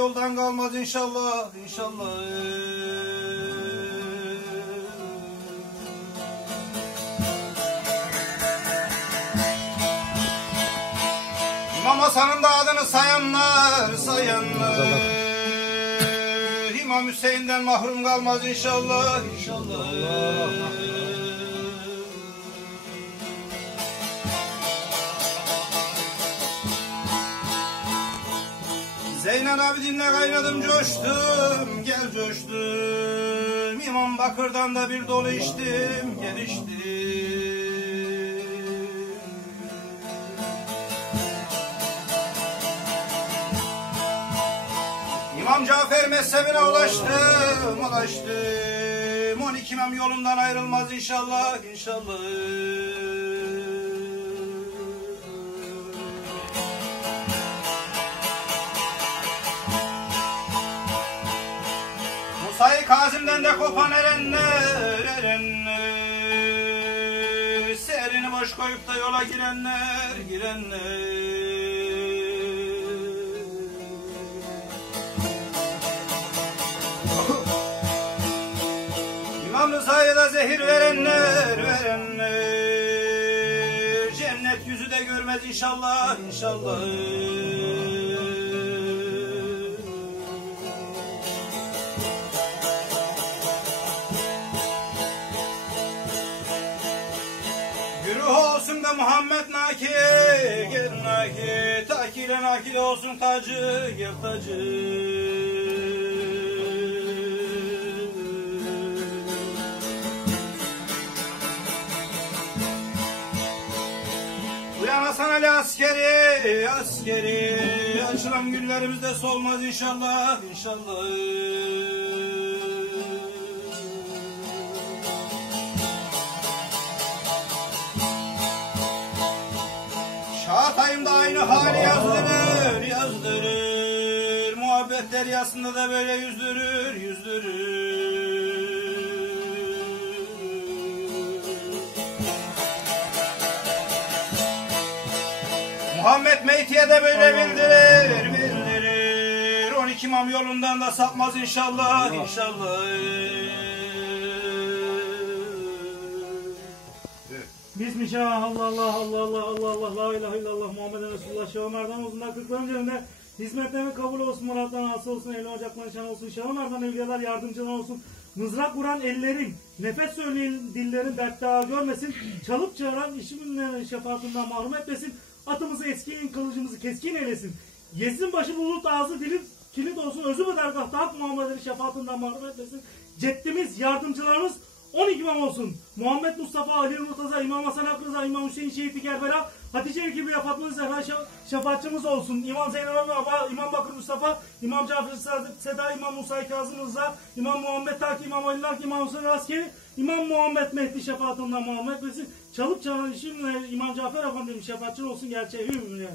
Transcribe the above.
yoldan kalmaz inşallah, inşallah. İmam Hasan'ın da adını sayanlar, sayanlar. İmam Hüseyin'den mahrum kalmaz inşallah, inşallah. Zeynel Abidin'le kaynadım, coştum, gel coştum. İmam Bakır'dan da bir dolu içtim, gel içtim. İmam Cafer mezhebine ulaştım, ulaştım. 12 imam yolundan ayrılmaz inşallah, inşallah. Musa-i Kazım'dan da kopan erenler, erenler. Serini boş koyup da yola girenler, girenler. İmam Rıza'ya da zehir verenler, verenler. Cennet yüzü de görmez inşallah, inşallah. Güruh olsun da Muhammed nakil, gel nakil. Takile nakil olsun tacı, gel tacı. Uyan Hasan Ali askeri, askeri. Açılan günlerimizde solmaz inşallah, inşallah. Çağatay'ımda aynı hali yazdırır, yazdırır. Muhabbet deryasında da böyle yüzdürür, yüzdürür. Muhammed Meyti'ye de böyle bildirir, bildirir. 12 imam yolundan da sapmaz inşallah, inşallah. Bismillah, Allah Allah, Allah Allah, Allah Allah, la ilahe illallah, Muhammeden Resulullah, Şah Ömer'den olsun, kırkların üzerinde hizmetlerin kabul olsun, muratların hasıl olsun, eli ocakların şan olsun, Şah Ömer'den evliyalar yardımcılar olsun, mızrak vuran ellerin, nefes söyleyen dillerin dertdağı görmesin, çalıp çağıran işimin şefaatinden mahrum etmesin, atımızı eskiyin, kılıcımızı keskin eylesin, yesin başı bulut, ağzı dilim kilit olsun, özü bu dergahta hak Muhammed'in şefaatinden mahrum etmesin, ceddimiz, yardımcılarımız 12 imam olsun. Muhammed Mustafa, Ali Murtaza, İmam Hasan Akrıza, İmam Hüseyin Şehit-i Kerbela, Hatice Ekibi ve Fatma Zehra şefaatçimiz olsun. İmam Zeynel Baba, İmam Bakır Mustafa, İmam Cafer Seda, İmam Musa Kazım Rıza, İmam Muhammed Taki, İmam Ali Nak, İmam Hüseyin Askeri, İmam Muhammed Mehdi şefaatinden Muhammed Besin, çalıp çağıran işimle İmam Cafer Efendi'nin şefaatçi olsun gerçeği yani.